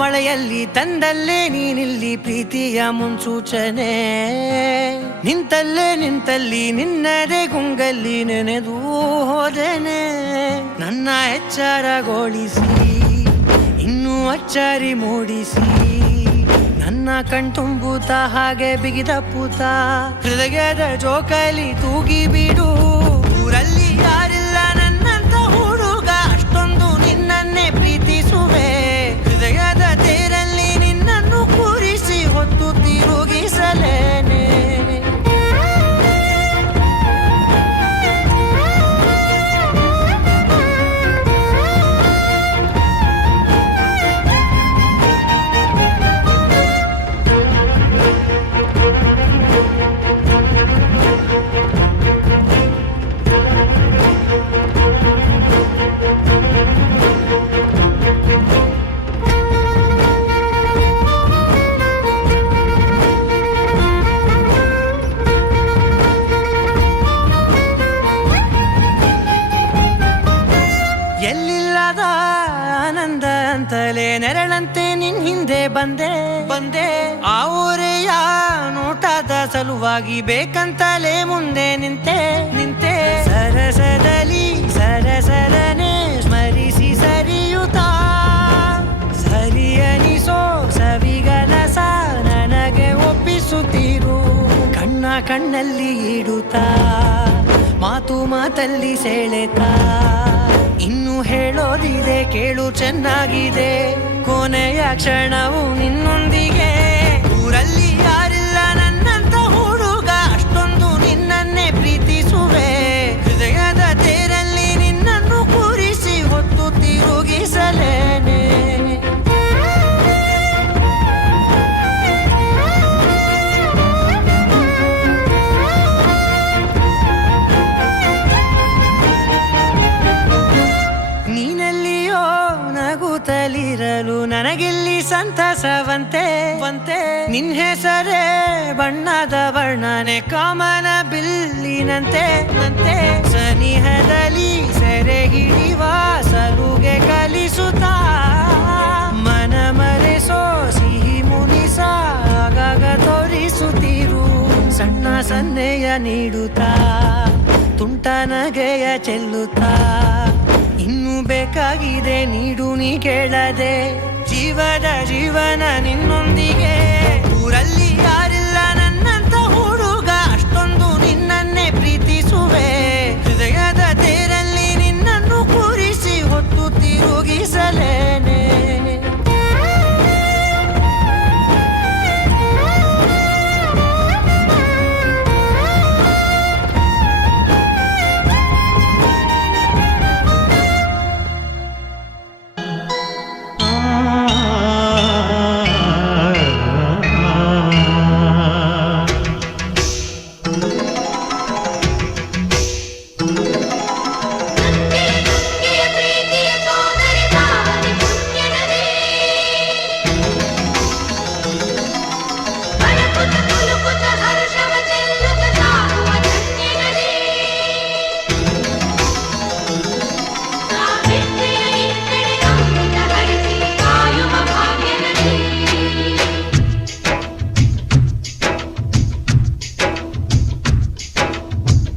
ಮಳೆಯಲ್ಲಿ ತಂದಲ್ಲೇ ನೀನಿಲ್ಲಿ ಪ್ರೀತಿಯ ಮುನ್ಸೂಚನೆ, ನಿಂತಲ್ಲಿ ನಿನ್ನದೇ ಗುಂಗಲ್ಲಿ ನೆನೆದು ಹೋದೆನೆ. ನನ್ನ ಎಚ್ಚರಗೊಳಿಸಿ ಇನ್ನೂ ಅಚ್ಚರಿ ಮೂಡಿಸಿ, ನನ್ನ ಕಣ್ತುಂಬುತ್ತ ಹಾಗೆ ಬಿಗಿದ ಪೂತ ಹೃದಯದ ಜೋಕಾಲಿ ತೂಗಿ ಬಿಡು. ಊರಲ್ಲಿ ಯಾರಿಲ್ಲ ನನ್ನಂತ ಹುಡುಗ, ಅಷ್ಟೊಂದು ನಿನ್ನನ್ನೇ ಪ್ರೀತಿಸುವೆ. ಹೃದಯದ ತೇರಲ್ಲಿ ನಿನ್ನನ್ನು ಕೂರಿಸಿ ಹೊತ್ತು ತಿರುಗಿಸಲೇನೆ. ಎಲ್ಲಿಲ್ಲದ ಆನಂದ ಅಂತಲೇ ನೆರಳಂತೆ ನಿನ್ ಹಿಂದೆ ಬಂದೆ. ಆ ಊರೆಯ ನೋಟದ ಸಲುವಾಗಿ ಬೇಕಂತಲೇ ಮುಂದೆ ನಿಂತೆ. ಸರಸದಲ್ಲಿ ಸರಸರನೆ ಸ್ಮರಿಸಿ ಸರಿಯುತ್ತಾ, ಸರಿಯನಿಸೋ ಸವಿಗನಸ ನನಗೆ ಒಪ್ಪಿಸುತ್ತೀರು. ಕಣ್ಣಲ್ಲಿ ಇಡುತ್ತಾ, ಮಾತಲ್ಲಿ ಸೆಳೆತಾ, ಇನ್ನು ಹೇಳೋದಿದೆ ಕೇಳು ಚೆನ್ನಾಗಿದೆ. ಕೊನೆಯ ಕ್ಷಣವು ನಿನ್ನೊಂದಿಗೆ. ಊರಲ್ಲಿ ಯಾರಿಲ್ಲ ನನ್ನಂತ ಹುಡುಗ, ಅಷ್ಟೊಂದು ನಿನ್ನನ್ನೇ ಪ್ರೀತಿಸುವೆ. ಹೃದಯದ ತೇರಲ್ಲಿ ನಿನ್ನನ್ನು ಕೂರಿಸಿ ಹೊತ್ತು ತಿರುಗಿಸಲೇನೆ. ನಗುತ್ತಲಿರಲು ನನಗಿಲ್ಲಿ ಸಂತಸವಂತೆ. ನಿನ್ ಹೆಸರೇ ಬಣ್ಣದ ವರ್ಣನೆ ಕಾಮನ ಬಿಲ್ಲಿನಂತೆ. ಸನಿಹದಲ್ಲಿ ಸೆರೆ ಹಿಡಿಯುವ ಸಲುಗೆ ಕಲಿಸುತ್ತಾ, ಮನ ಮರೆಸೋ ಸಿಹಿ ಮುನಿಸ ಆಗಾಗ ತೋರಿಸುತ್ತೀರು. ಸಣ್ಣ ಸನ್ನೆಯ ನೀಡುತ್ತಾ, ತುಂಟ ನಗೆಯ ಚೆಲ್ಲುತ್ತಾ, ಇನ್ನೂ ಬೇಕಾಗಿದೆ ನೀಡು ನೀ ಕೇಳದೆ. ಜೀವನ ನಿನ್ನೊಂದಿಗೆ. ಊರಲ್ಲಿ ಯಾರಿಲ್ಲ ನನ್ನಂತ ಹುಡುಗ, ಅಷ್ಟೊಂದು ನಿನ್ನನ್ನೇ ಪ್ರೀತಿಸುವೆ. ಹೃದಯದ ತೇರಲ್ಲಿ ನಿನ್ನನ್ನು ಕೂರಿಸಿ ಹೊತ್ತು ತಿರುಗಿಸಲೇನೆ.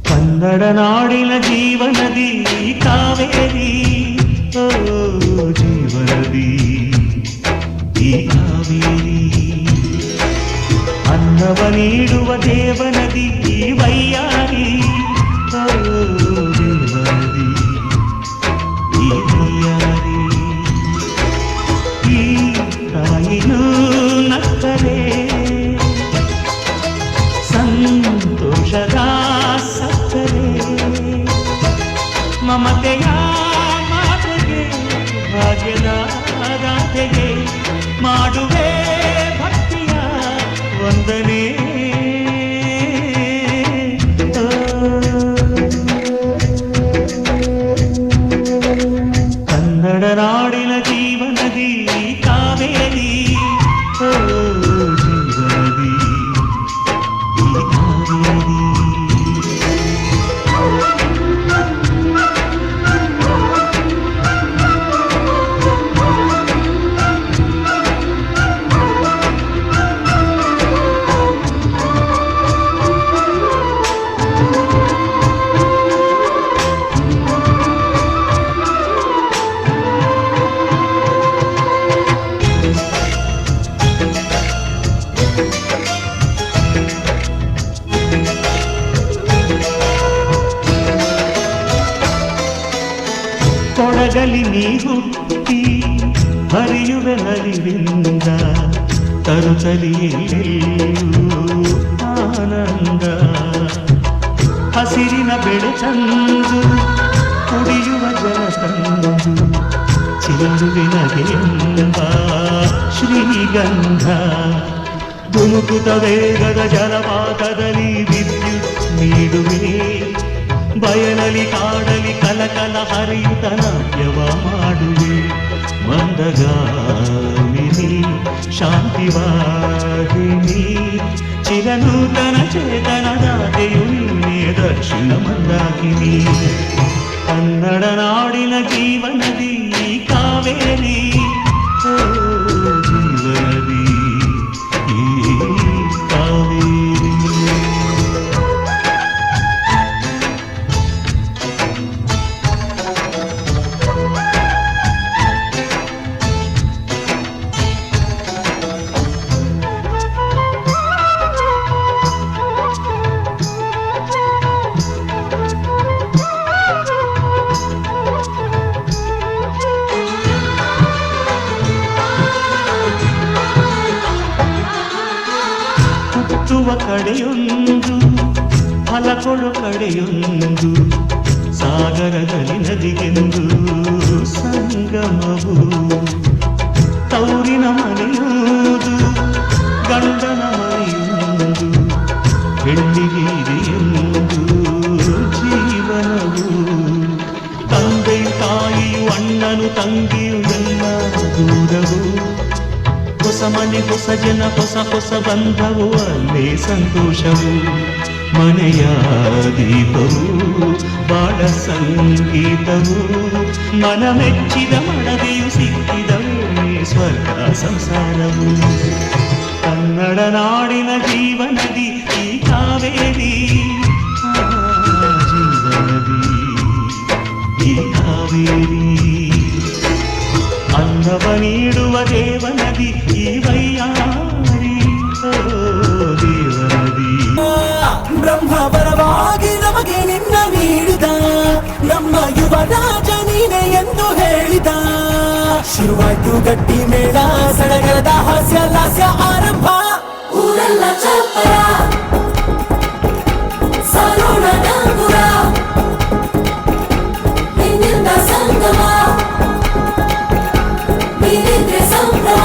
ಕನ್ನಡ ನಾಡಿನ ಜೀವನದಿ ಕಾವೇರಿ, ಓ ಜೀವನದಿ ಈ ಕಾವೇರಿ. ಅನ್ನವ ನೀಡುವ ದೇವನದಿ ವೈಯಾರಿ, ಓ ದೇವನದಿ ಈ ವೈಯಾರಿ. ಈ ತಾಯಿನೂ ನಕ್ಕರೆ ಸಂತೋಷದ ಸಕ್ಕರೆ, ಮಮತೆಯ ಮಾತೆಗೆ ಭಾಗ್ಯದ ಗಾಥೆಗೆ ಮಾಡುವೆ ಭಕ್ತಿಯ ವಂದನೆ. ಕೊಡಗಲಿ ನೀ ಹುಟ್ಟಿ ಹರಿಯುವೆ ನಲಿವಿಂದ ತರುತ್ತಲಿ ಆನಂದ ಹಸಿರಿನ ಬೆಳೆ ತಂದು ಕುಡಿಯುವ ಜಲ ತಂದು ಚಿಲ್ಲುವಿನಗೆಂಬ ಶ್ರೀಗಂಧ ಧುಮುಕುತ ವೇಗದ ಜಲಪಾತದಲ್ಲಿ ವಿದ್ಯುತ್ ನೀಡುವೆ ಬಯಲಲಿ ಕಾಡಲಿ ಕಲಕಲ ಹರಿಯುತ ನಾಟ್ಯವ ಮಾಡುವೆ ಮಂದಗಾಮಿನಿ ಶಾಂತಿವಾಹಿನಿ ಚಿರನೂತನ ಚೇತನದಾತೆಯು ನೀನೇ ದಕ್ಷಿಣ ಮಂದಾಕಿನಿ ಕನ್ನಡ ನಾಡಿನ ಜೀವನದಿ ಕಾವೇರಿ ಓ ಜೀವನದಿ ಈ ಕಾವೇರಿ ಹುಟ್ಟುವ ಕಡೆಯೊಂದು ಫಲ ಕೊಡು ಕಡೆಯೊಂದು ಸಾಗರದಲ್ಲಿ ನದಿಗೆಂದು ಸಂಗಮವು ತೌರಿನ ಮನೆಯುವುದು ಗಂಡನ ಮನೆಯುವುದು ಹೆಣ್ಣಿಗೀರಿಯುವುದು ಜೀವನವು ತಂದೆಯು ತಾಯಿಯು ಅಣ್ಣನು ತಂಗಿಯು ಎಲ್ಲ ದೂರವು ಹೊಸ ಮನೆ ಹೊಸ ಜನ ಹೊಸ ಹೊಸ ಬಂಧವು ಅಲ್ಲೇ ಸಂತೋಷವು ಮನೆಯ ದೀಪವು ಬಾಳ ಸಂಗೀತವು ಮನ ಮೆಚ್ಚಿದ ಮಡದೆಯು ಸಿಕ್ಕಿದವೇ ಸ್ವರ್ಗ ಸಂಸಾರವು ಕನ್ನಡ ನಾಡಿನ ಜೀವನದಿ ಈ ಕಾವೇರಿ ಜೀವನದಿ ಈ ಕಾವೇರಿ ಅನ್ನವ ನೀಡುವ ದೇವನದಿ ಈ ವೈಯಾರಿ ದೇವನದಿ ಬ್ರಹ್ಮ ವರವಾಗಿ ನಮಗೆ ನಿನ್ನ ನೀಡಿದ ನಮ್ಮ ಯುವರಾಜ ನೀನೆ ಎಂದು ಹೇಳಿದ ಶುರುವಾಯ್ತು ಗಟ್ಟಿ ಮೇಳ ಸಡಗರದ ಹಾಸ್ಯ ಲಾಸ್ಯ ಆರಂಭ ಊರೆಲ್ಲ ಚಪ್ಪರ ಸಾರೋಣ ಡಂಗುರ ನಿನ್ನಿಂದ ಸಂಗಮ ನೀನಿದ್ರೆ ಸಂಭ್ರಮ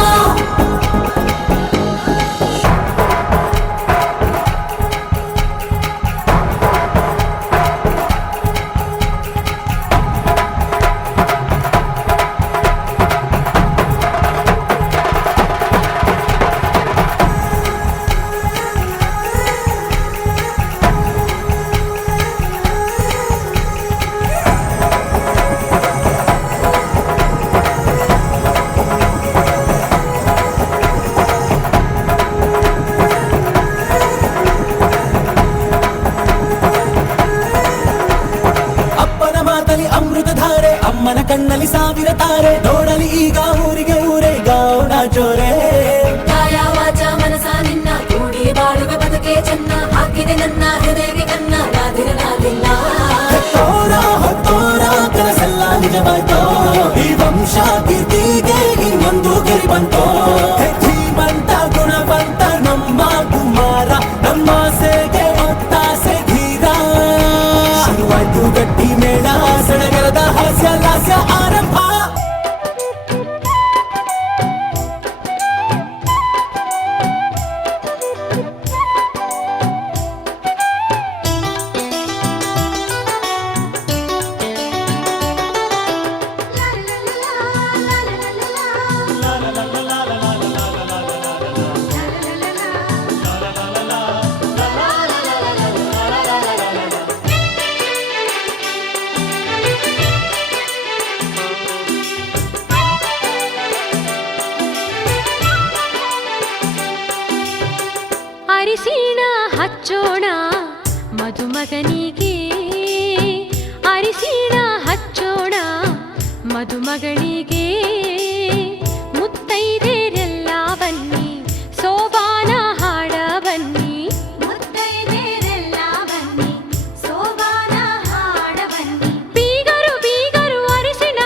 ಅಮ್ಮನ ಕಣ್ಣಲ್ಲಿ ಸಾವಿರ ತಾರೆ ನೋಡಲಿ ಈಗ ಊರಿಗೆ ಊರೇ ಗೌಡ ಜೋರೆ ಕಾಯ ವಾಚ ಮನಸ ನಿನ್ನ ಕೂಡಿ ಬಾಳುವ ಬದುಕೆ ಚೆನ್ನ ಹಾಕಿದೆ ನನ್ನ ಹೃದಯಕ್ಕೆ ಕನ್ನ ನಾದಿರಲಾಗಿಲ್ಲ ಹೊತ್ತೋರ ಕನಸೆಲ್ಲ ನಿಜವಾಯ್ತೋ ಈ ವಂಶ ಕೀರ್ತಿಗೆ ಇನ್ನೊಂದು ಗಿರಿ ಬಂತೋ ಧೀಮಂತ ಗುಣವಂತ ನಮ್ಮ ಕುಮಾರ ನಮ್ಮ ಸೇಗೆ ಒತ್ತಾಸೆ ಧೀರ ಶುರುವಾಯ್ತು ಗಟ್ಟಿ ಮೇಳ ಸಡಗರದ ಹಾಸ್ಯ ಲಾಸ್ಯ ಆರಂಭ ಅರಿಶಿಣ ಹಚ್ಚೋಣ ಮದುಮಗನಿಗೆ ಅರಿಶಿಣ ಹಚ್ಚೋಣ ಮದುಮಗಳಿಗೆ ಮುತ್ತೈದೆರೆಲ್ಲ ಬನ್ನಿ ಸೋಬಾನ ಹಾಡ ಬನ್ನಿ ಮುತ್ತೈದೆರೆಲ್ಲ ಬನ್ನಿ ಸೋಬಾನ ಹಾಡ ಬನ್ನಿ ಬೀಗರು ಬೀಗರು ಅರಿಶಿಣ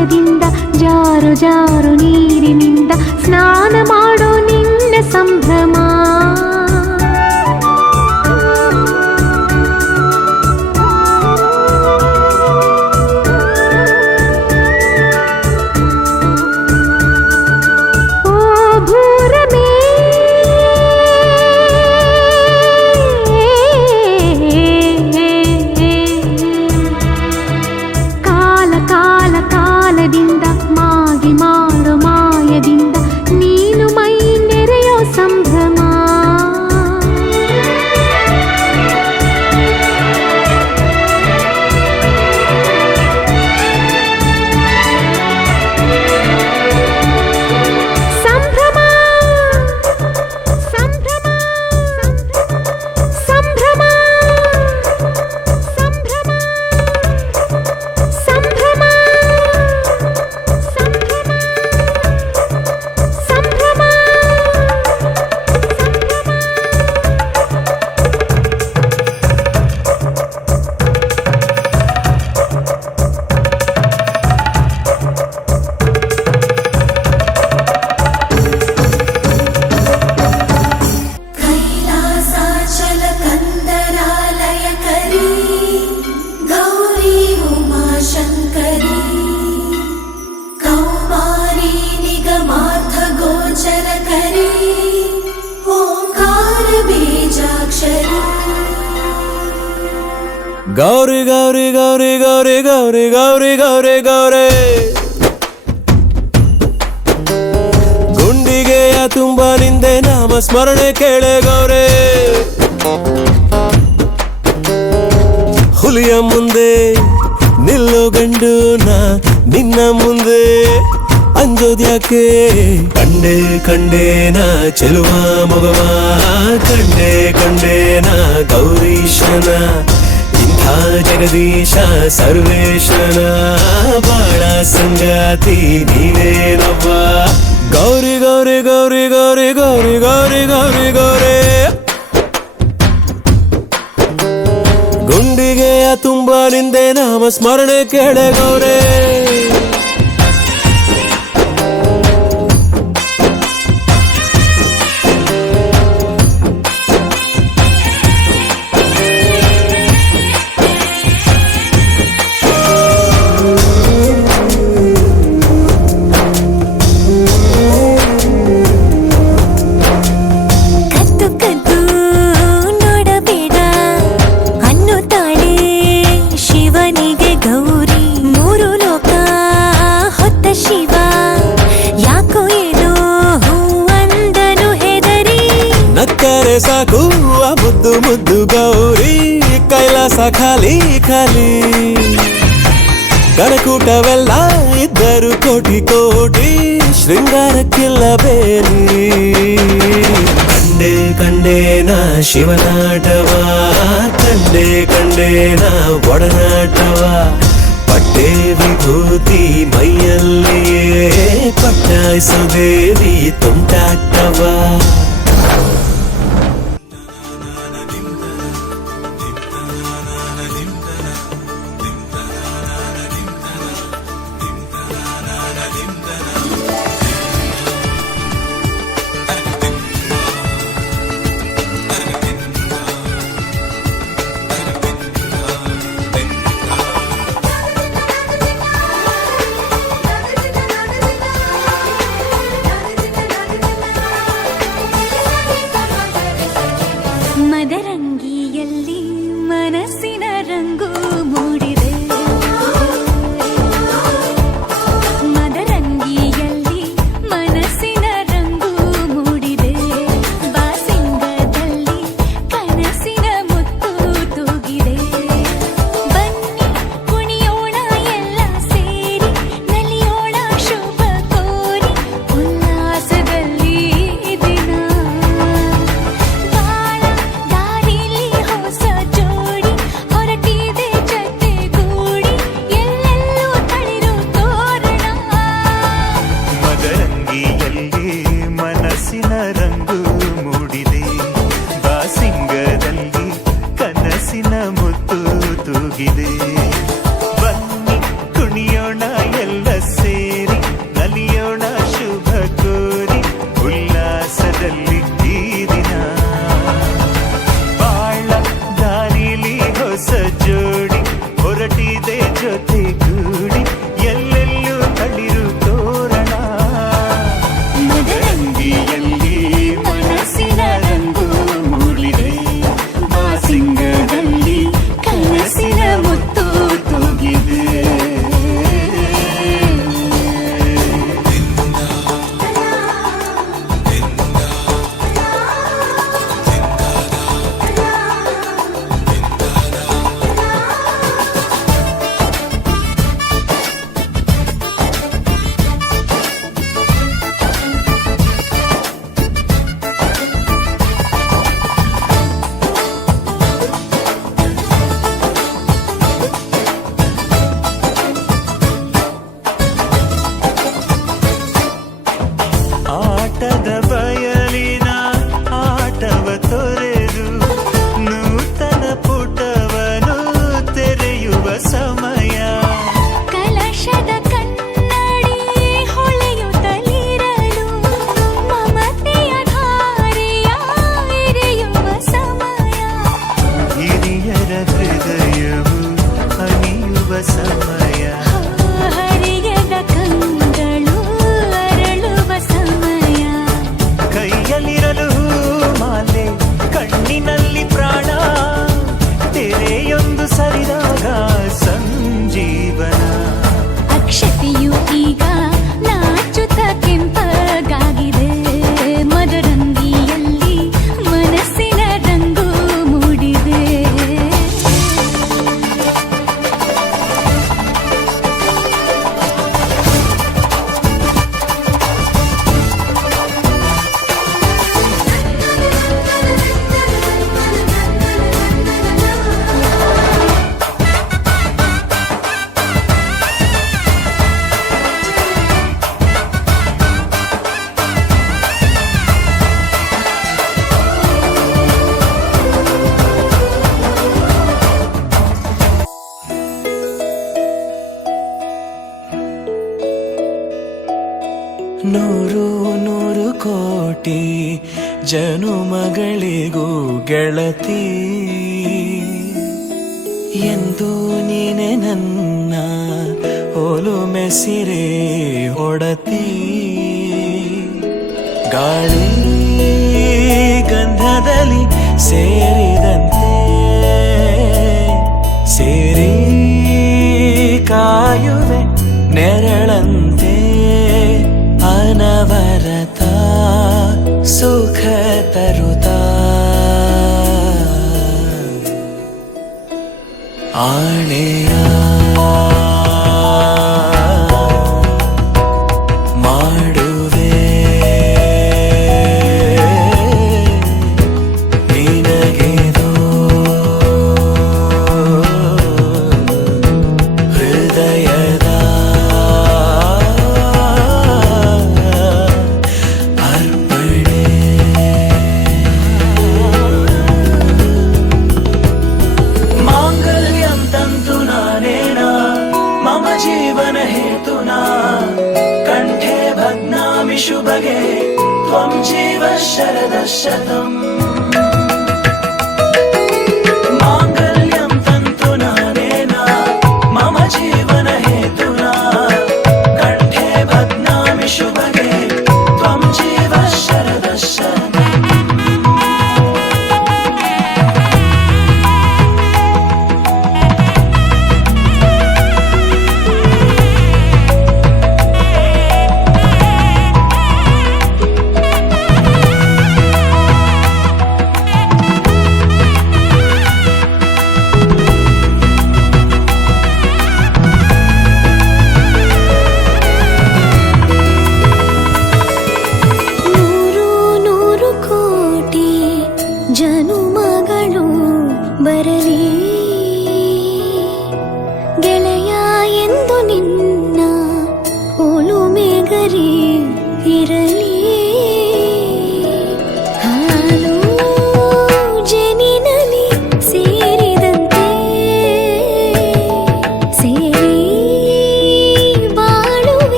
ದೂರದಿಂದ ಜಾರು ಜಾರು ನೀರಿನಿಂದ ಸ್ನಾನ ಮಾಡೋ ನಿನ್ನ ಸಂಭ್ರಮ. ಗೌರಿ ಗೌರಿ ಗೌರಿ ಗೌರಿ ಗೌರಿ ಗೌರಿ ಗೌರಿ ಗೌರಿ ಗುಂಡಿಗೆಯ ತುಂಬ ನಿಂದೆ ನಾಮ ಸ್ಮರಣೆ ಕೇಳೆ ಗೌರಿ. ಹುಲಿಯ ಮುಂದೆ ನಿಲ್ಲು ಗಂಡು ನಾ ನಿನ್ನ ಮುಂದೆ ಅಂಜೋದ್ಯಾಕೆ. ಕಂಡೆ ಕಂಡೇನ ಚೆಲುವ ಮಗವ ಕಂಡೆ ಕಂಡೇನ ಗೌರೀಶನ ಇಂಥ ಜಗದೀಶ ಸರ್ವೇಶನ ಬಾಳ ಸಂಗಾತಿ ನೀನೇನವ್ವ. ಗೌರಿ ಗೌರಿ ಗೌರಿ ಗೌರಿ ಗೌರಿ ಗೌರಿ ಗೌರಿ ಗೌರಿ ಗುಂಡಿಗೆಯ ತುಂಬ ನಿಂದೆ ನಾಮ ಸ್ಮರಣೆ ಕೇಳೆ ಗೌರೇ. ಸಾಕು ಮುದ್ದು ಮುದ್ದು ಗೌರಿ ಕೈಲಾಸ ಖಾಲಿ ಖಾಲಿ. ಗಣಕೂಟವೆಲ್ಲ ಇದ್ದರು ಕೋಟಿ ಕೋಟಿ ಶೃಂಗಾರಕ್ಕಿಲ್ಲ ಬೇಲಿ. ಕಂಡೆ ಕಂಡೇನ ಶಿವನಾಟವ ಕಂಡೆ ಕಂಡೇನ ಒಡನಾಟವ ಪಟ್ಟೆ ವಿಭೂತಿ ಮೈಯಲ್ಲಿಯೇ ಪಟ್ಟಾಯಿಸೋ ದೇವಿ ತುಂಟಾಟವ. ಮದರಂಗಿಯಲ್ಲಿ ಮನಸ್ಸಿನ ರಂಗು ಮೂಡಿದೆ. ಮದರಂಗಿಯಲ್ಲಿ ಮನಸ್ಸಿನ ರಂಗು ಮೂಡಿದೆ. ಬಾಸಿಂಗದಲ್ಲಿ ಕನಸಿನ ಮುತ್ತು ತೂಗಿದೆ. ಬನ್ನಿ ಕುಣಿಯೋಣ ಎಲ್ಲ ಸೇರಿ ನಲಿಯೋಣ ಶುಭ ಕೋರಿ ಉಲ್ಲಾಸದಲ್ಲಿ ದಿನ. ಮನಸ್ಸಿನ ರಂಗು ಮೂಡಿದೆ. ಬಾಸಿಂಗದಲ್ಲಿ ಕನಸಿನ ಮುತ್ತು ತೂಗಿದೆ. ಬನ್ನಿ ಕುಣಿಯೋಣ ಎಲ್ಲ ಜೊತೆಗೂಡಿ ಎಲ್ಲೆಲ್ಲೂ ತಳಿರು ತೋರಣ ಮದರಂಗಿಯಲ್ಲಿ ಮನಸ್ಸಿನ ರಂಗು ಮೂಡಿದೆ ಮಾಸಿಂಗದಲ್ಲಿ ಕನಸಿನ ಮುತ್ತು ತೂಗಿದೆ ಆಟದ ಬಯಲಿನ ಆಟವ ತೊರೆದು ನೂತನ ಪುಟವನು ತೆರೆಯುವ ಸಮಯ ಕಲಶದ ಕನ್ನಡಿ ಹೊಳೆಯುತ್ತಲಿರಲು ಮಮತೆಯ ಧಾರೆಯ ಎರೆಯುವ ಸಮಯ ಹಿರಿಯರ ಹೃದಯವು ಹನಿಯುವ ಸಮಯ ಹರಿಯದ ಕಂಗಳು ಅರಳುವ ಸಮಯ ಕೈಯಲ್ಲಿರಲು ಮಾಲೆ ಕಣ್ಣಿನಲ್ಲಿ ಪ್ರಾಣ ತೆರೆಯೊಂದು ಸರಿದಾಗ ಸಂಜೀವನ ಅಕ್ಷತೆಯು ಈಗ ನಾಚುತ್ತ ಕೆಂಪಗಾಗಿದೆ ಮದರಂಗಿಯಲ್ಲಿ ಮನಸ್ಸಿನ ರಂಗು ಮೂಡಿದೆ ನೂರು ನೂರು ಕೋಟಿ ಜನುಮಗಳಿಗೂ ಗೆಳತಿ ಎಂದು ನೀನೆ ನನ್ನ ಒಲುಮೆ ಸಿರೆ ಒಡತಿ ಗಾಳಿ ಗಂಧದಲ್ಲಿ ಸೇರಿದಂತೆ ಸೇರಿ ಕಾಯುವೆ ನೆರಳಂತೆ ಅನವರತ ಸುಖ ತರುತ್ತಾ ಆಣೆಯ ಮಾಡುವೆ ನಿನಗೆದೋ ಹೃದಯದ ಅರ್ಪಣೆ ಮಾಂಗಲ್ಯಂ ತಂತು ನಾನೇನ ಮಮ ಜೀವನ ಹೇತುನಾ ಕಂಠೆ ಭಗ್ನಾಮಿ ಶುಭಗೆ ತ್ವಂ ಜೀವ ಶರದ ಶತಂ ಮಾಂಗಲ್ಯಂ ತಂತು ನಾನೇನ ಮಮ ಜೀವನ ಹೇತುನಾ ಕಂಠೆ ಭಗ್ನಾಮಿ ಶುಭಗೆ ತ್ವಂ ಜೀವ ಶರದ ಶತಂ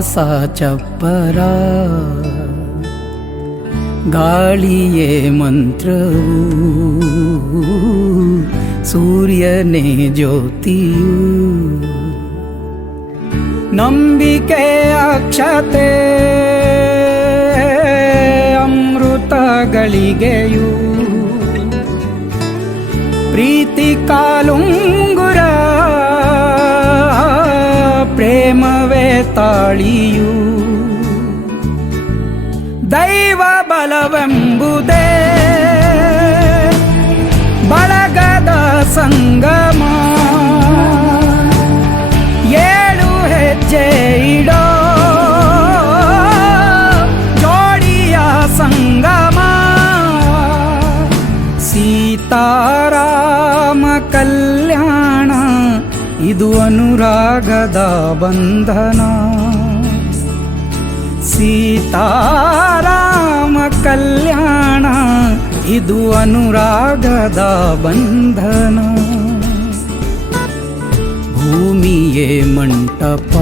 ಆಗಸ ಚಪ್ಪರ ಗಾಳಿಯೇ ಮಂತ್ರವು ಸೂರ್ಯನೇ ಜ್ಯೋತಿಯು ನಂಬಿಕೆ ಅಕ್ಷತೆ ಅಮೃತಗಳಿಗೆಯು ಪ್ರೀತಿ ಕಾಲುಂಗುರ ಪ್ರೇಮವೇ ತಾಳಿಯು ದೈವ ಬಲವೆಂಬುದೇ ಬಳಗದ ಸಂಗಮ ಏಳು ಹೆಜ್ಜೆ ಇಡೋ ಜೋಡಿಯ ಸಂಗಮ ಸೀತಾರಾಮ ಕಲ್ಯಾಣ ಇದು ಅನುರಾಗದ ಬಂಧನ ಸೀತಾರಾಮ ಕಲ್ಯಾಣ ಇದು ಅನುರಾಗದ ಬಂಧನ ಭೂಮಿಯೇ ಮಂಟಪ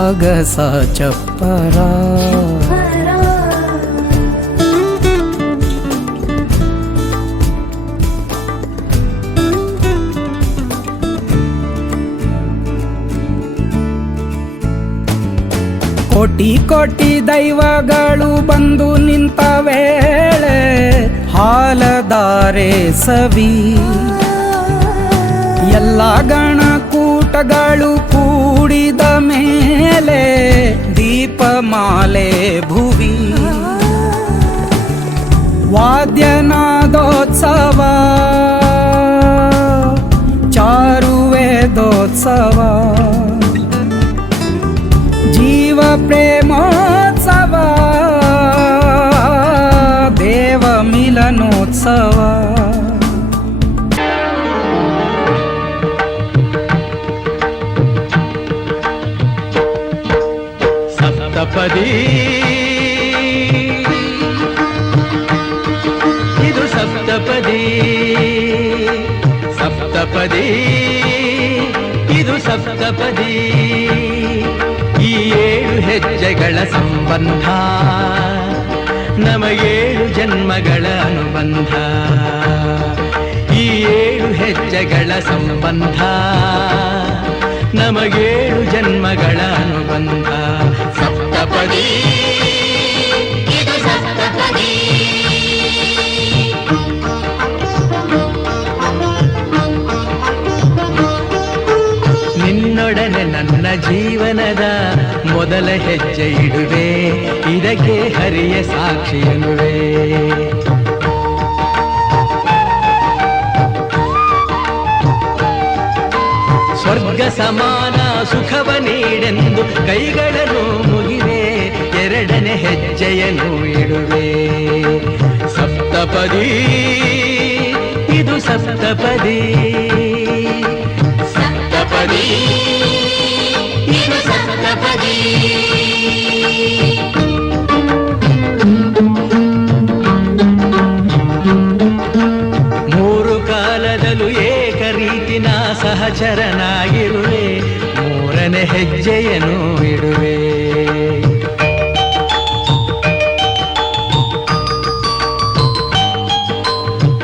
ಆಗಸ ಚಪ್ಪರ ಕೋಟಿ ಕೋಟಿ ದೈವಗಳು ಬಂದು ನಿಂತ ವೇಳೆ ಹಾಲದಾರೆ ಸವಿ ಎಲ್ಲ ಗಣಕೂಟಗಳು ಕೂಡಿದ ಮೇಲೆ ದೀಪಮಾಲೆ ಭುವಿ ವಾದ್ಯನಾದೋತ್ಸವ ಚಾರುವೇದೋತ್ಸವ ಜೀವ ಪ್ರೇಮೋತ್ಸವ ದೇವ ಮಿಲನೋತ್ಸವ ಸಪ್ತಪದಿ ಇದು ಸಪ್ತಪದಿ ಸಪ್ತಪದಿ ಇದು ಸಪ್ತಪದಿ ಈ ಏಳು ಹೆಜ್ಜೆಗಳ ಸಂಬಂಧ ನಮಗೇಳು ಜನ್ಮಗಳ ಅನುಬಂಧ ಈ ಏಳು ಹೆಜ್ಜೆಗಳ ಸಂಬಂಧ ನಮಗೇಳು ಜನ್ಮಗಳ ಅನುಬಂಧ ಸಪ್ತಪದಿ ಇದು ಸಪ್ತಪದಿ ನಿನ್ನೊಡನೆ ನನ್ನ ಜೀವನದ ಮೊದಲ ಹೆಜ್ಜೆ ಇಡುವೆ ಇದಕ್ಕೆ ಹರಿಯ ಸಾಕ್ಷಿ ಎನ್ನುವೆ ಸ್ವರ್ಗ ಸಮಾನ ಸುಖವ ನೀಡೆಂದು ಕೈಗಳನ್ನು ಮುಗಿವೆ ಎರಡನೇ ಹೆಜ್ಜೆಯನ್ನು ಇಡುವೆ ಸಪ್ತಪದಿ ಇದು ಸಪ್ತಪದಿ ಸಪ್ತಪದಿ ಇದು ಸಪ್ತಪದಿ ಮೂರು ಕಾಲದಲ್ಲೂ ಏಕ ರೀತಿನ ಸಹಚರನಾಗಿರುವೆ ಮೂರನೇ ಹೆಜ್ಜೆಯನ್ನು ಇಡುವೆ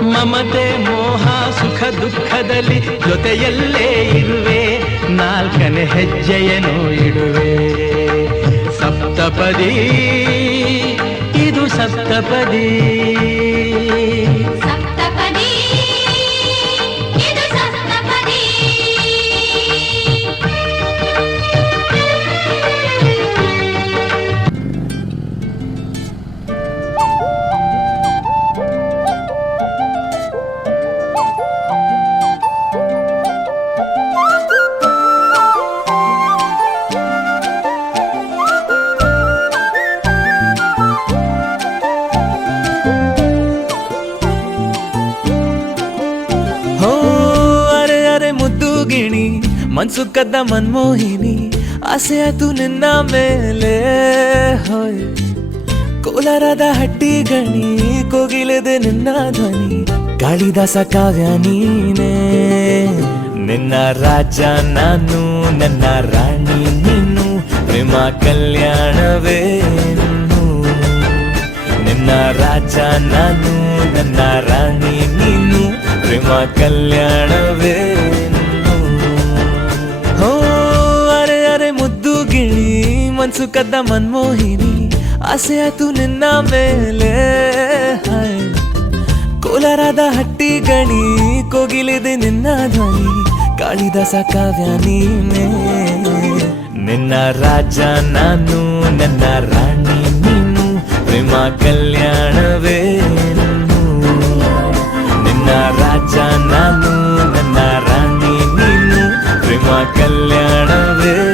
ಮಮತೆ ಮೋಹ ಸುಖ ದುಃಖದಲ್ಲಿ ಜೊತೆಯಲ್ಲೇ ಇರುವೆ ನಾಲ್ಕನೇ ಹೆಜ್ಜೆಯನ್ನು ಇಡುವೆ ಸಪ್ತಪದಿ ಇದು ಸಪ್ತಪದಿ ಸಪ್ತಪದಿ ಇದು ಸಪ್ತಪದಿ ಮನ್ಸು ಕದ್ದ ಮನ್ಮೋಹಿನಿ ಆಸೆ ಆತು ನಿನ್ನ ಮೇಲೆ ಹೋಯ್ ಕೋಲಾರದ ಹಟ್ಟಿ ಗಣಿ ಕೋಗಿಲೆದೆ ನಿನ್ನ ಧ್ವನಿ ಕಾಳಿದಾಸ ಕಾವ್ಯ ನೀನೇ ನಿನ್ನ ರಾಜ ನಾನು ನನ್ನ ರಾಣಿ ನೀನು ಪ್ರೇಮ ಕಲ್ಯಾಣವೇನು ನಿನ್ನ ರಾಜ ನಾನು ನನ್ನ ರಾಣಿ ನೀನು ಪ್ರೇಮ ಕಲ್ಯಾಣವೇನು ಹೋ ಅರೆ ಅರೆ ಮುದ್ದು ಗಿಳಿ ಮನ್ಸು ಕದ್ದ ಮನ್ಮೋಹಿನಿ ಆಸೆ ಆತು ನಿನ್ನ ಮೇಲೆ ಹಾಯ್ ಕೋಲಾರದ ಹಟ್ಟಿ ಗಣಿ ಕೋಗಿಲಿದೆ ನಿನ್ನ ಧ್ವನಿ ಕಾಳಿದಾಸ ಕಾವ್ಯ ನೀನೇ ನಿನ್ನ ರಾಜ ನಾನು ನನ್ನ ರಾಣಿ ನೀನು ಪ್ರೇಮ ಕಲ್ಯಾಣವೇನು ನಿನ್ನ ರಾಜ ನಾನು ನನ್ನ ರಾಣಿ ನೀನು ಪ್ರೇಮ ಕಲ್ಯಾಣವೇನು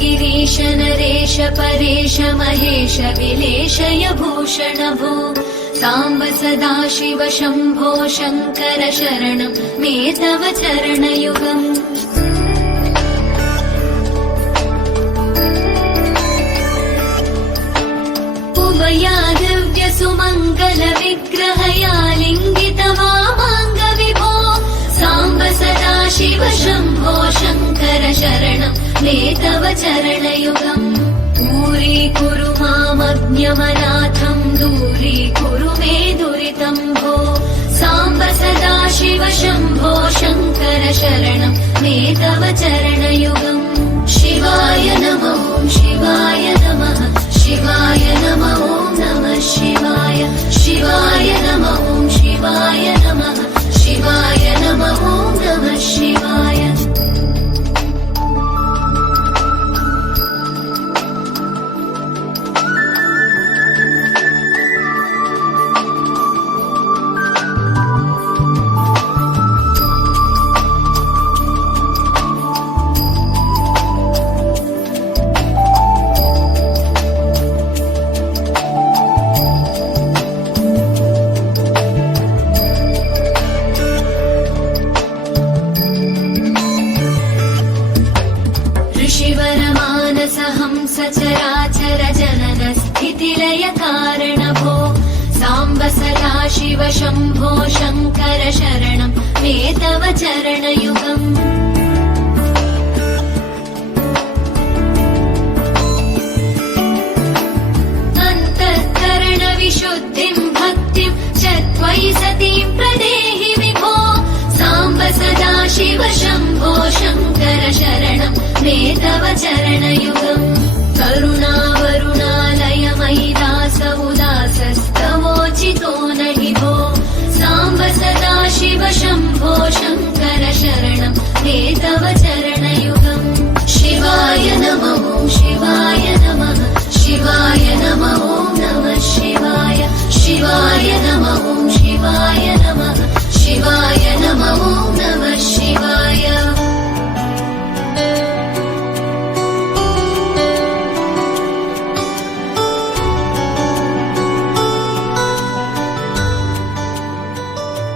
गिरीश नरेश परेश महेश विलेशय भूषण भो साम्ब सदाशिव शम्भो शङ्कर शरणं मे तव चरणयुगम् उमया दिव्य सुमङ्गल विग्रहया लिङ्गित वामाङ्ग विभो साम्ब सदाशिव शम्भो शङ्कर शरणं मे तव चरणयुगम् दूरीकुरु मामज्ञमनाथं दूरीकुरु मे दुरितं भो साम्ब सदाशिव शम्भो शङ्कर शरणं मे तव चरणयुगम् शिवाय नमः शिवाय नमः शिवाय नमः नमः शिवाय शिवाय नमः शिवाय नमः शिवाय नमः नमः शिवाय सचराचर जनन स्थितिलय कारण भो साम्ब सदाशिव शम्भो शङ्कर शरणं मे तव चरणयुगम् अन्तःकरण विशुद्धिं भक्तिं च त्वयि सतीं प्रदेहि विभो साम्ब सदाशिव शम्भो शङ्कर शरणं मे तव चरणयुगम् करुणा